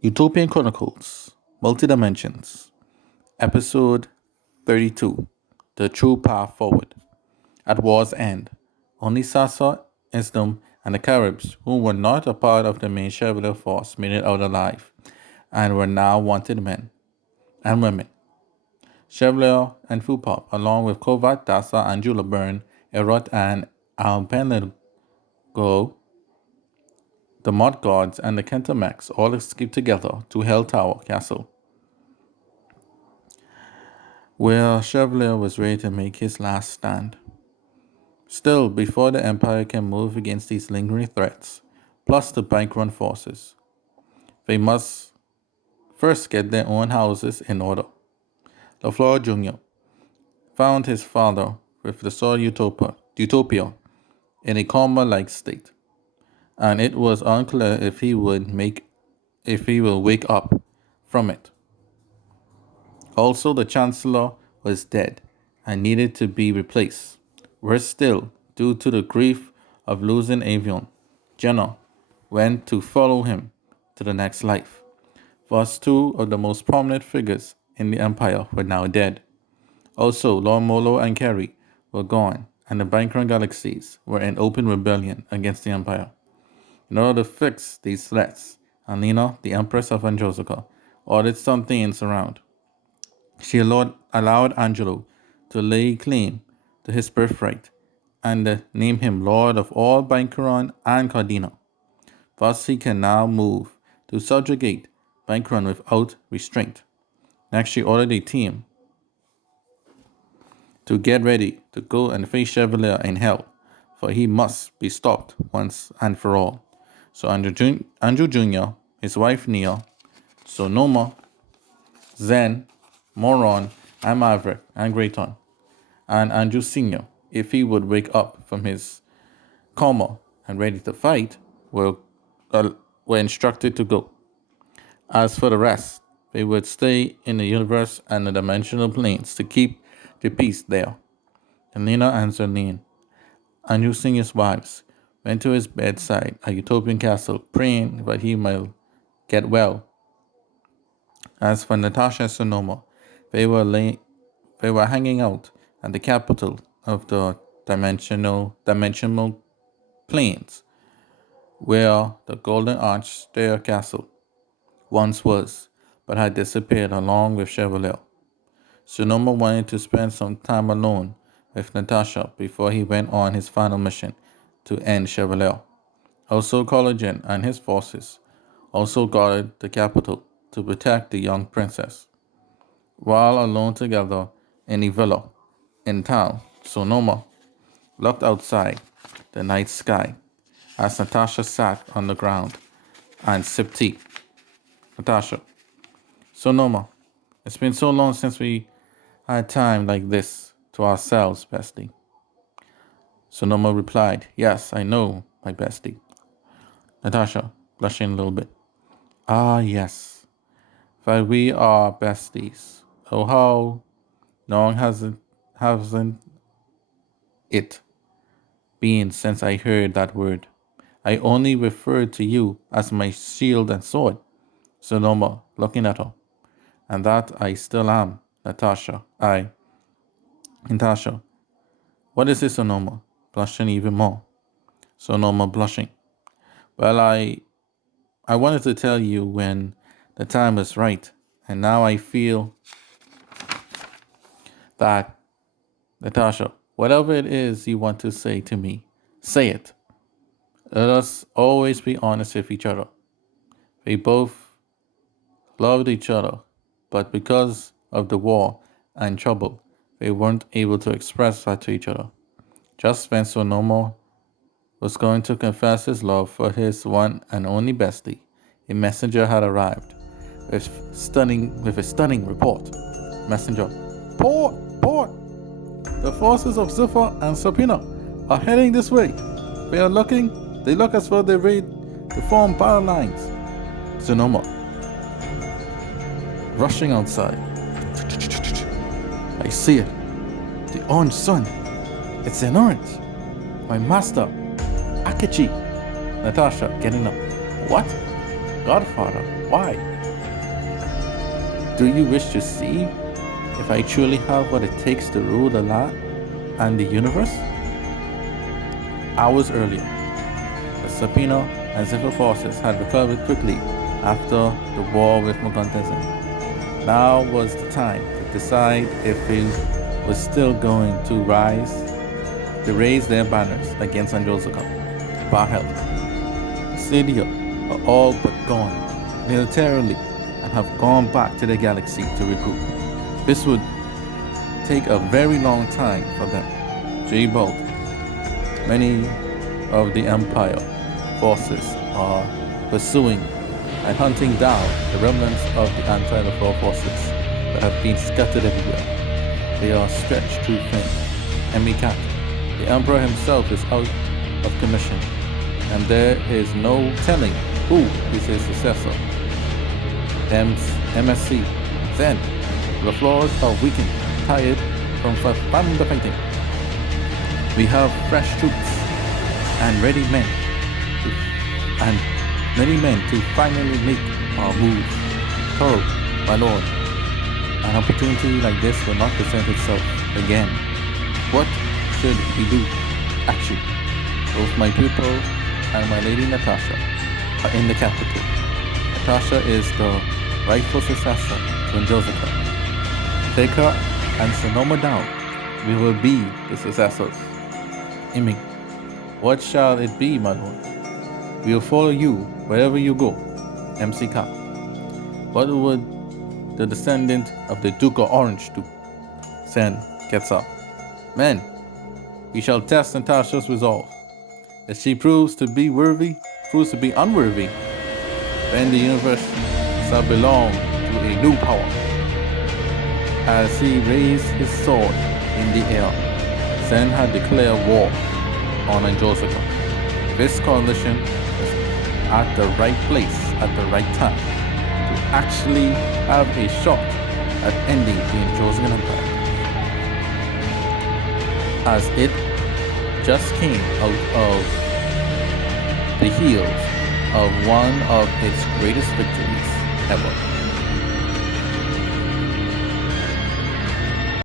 Utopian Chronicles, Multi-Dimensions, Episode 32, The True Path Forward. At war's end, only Sasa, Isdom, and the Caribs, who were not a part of the main Chevalier force, made it out alive, and were now wanted men and women. Chevalier and Fupop, along with Kovat, Dasa, Angela Byrne, Erot, and Alpenago, the Mod Gods, and the Kentamax all escaped together to Hell Tower Castle, where Chevalier was ready to make his last stand. Still, before the Empire can move against these lingering threats, plus the bank-run forces, they must first get their own houses in order. LaFleur Jr. found his father with the sword Utopia in a coma-like state, and it was unclear if he will wake up from it. Also, the Chancellor was dead and needed to be replaced. Worse still, due to the grief of losing Avion, Jenna went to follow him to the next life. Thus, two of the most prominent figures in the Empire were now dead. Also, Lord Molo and Kerry were gone, and the Bankrun Galaxies were in open rebellion against the Empire. In order to fix these threats, Alina, the Empress of Androsica, ordered some things around. She allowed Angelo to lay claim to his birthright and name him Lord of all Bankaron and Cardina. Thus he can now move to subjugate Bankaron without restraint. Next, she ordered a team to get ready to go and face Chevalier in hell, for he must be stopped once and for all. So Andrew Jr., his wife Nia, Sonoma, Zen, Moron, and Maverick, and Grayton, and Andrew Sr., if he would wake up from his coma and ready to fight, were instructed to go. As for the rest, they would stay in the universe and the dimensional planes to keep the peace there. Elena and Zerlene, Andrew Sr.'s wives, went to his bedside at Utopian Castle, praying that he might get well. As for Natasha and Sonoma, they were hanging out at the capital of the dimensional planes, where the Golden Arch Stair Castle once was, but had disappeared along with Chevalier. Sonoma wanted to spend some time alone with Natasha before he went on his final mission to end Chevalier. Also, Collagen and his forces also guarded the capital to protect the young princess. While alone together in a villa in town, Sonoma looked outside the night sky as Natasha sat on the ground and sipped tea. Natasha: Sonoma, it's been so long since we had time like this to ourselves, bestie. Sonoma replied, Yes, I know, my bestie. Natasha, blushing a little bit. Ah, yes, that we are besties. Oh, how long hasn't it been since I heard that word? I only referred to you as my shield and sword. Sonoma, looking at her. And that I still am, Natasha. Natasha. What is this, Sonoma? Blushing even more. Sonoma blushing. Well, I wanted to tell you when the time was right, and now I feel that, Natasha, whatever it is you want to say to me, say it. Let us always be honest with each other. We both loved each other, but because of the war and trouble, they weren't able to express that to each other. Just when Sonoma was going to confess his love for his one and only bestie, a messenger had arrived with a stunning report. Messenger: Port! The forces of Zephyr and Serpina are heading this way. They look as though they're ready to form battle lines. Sonoma, rushing outside. I see it. The orange sun. It's an orange. My master, Akechi. Natasha, getting up. What? Godfather, why? Do you wish to see if I truly have what it takes to rule the land and the universe? Hours earlier, the Sapino and Zephyr forces had recovered quickly after the war with Mogontezin. Now was the time to decide if he was still going to raise their banners against Anjosaka. Bahel, Sidia are all but gone militarily and have gone back to the galaxy to recruit. This would take a very long time for them. J-Bolt, many of the Empire forces are pursuing and hunting down the remnants of the anti-Lafleur forces that have been scattered everywhere. They are stretched too thin. Emicat, the Emperor himself is out of commission, and there is no telling who is his successor. MSC, then, Lafleurs are weakened, tired from the fighting. We have fresh troops and many men to finally make our moves. Oh, my lord, an opportunity like this will not present itself again. What should we do? Action. Both my pupil and my lady Natasha are in the capital. Natasha is the rightful successor to Josepha. Take her and Sonoma down. We will be the successors. Iming, what shall it be, my lord? We will follow you wherever you go. MC Cap, what would the descendant of the Duke of Orange do? Sen gets up. Men, we shall test Natasha's resolve. If she proves to be unworthy, then the universe shall belong to a new power. As he raised his sword in the air, Sen had declared war on Anjosaka. This coalition was at the right place at the right time to actually have a shot at ending the Anjosaka Empire. As it just came out of the heels of one of its greatest victories ever.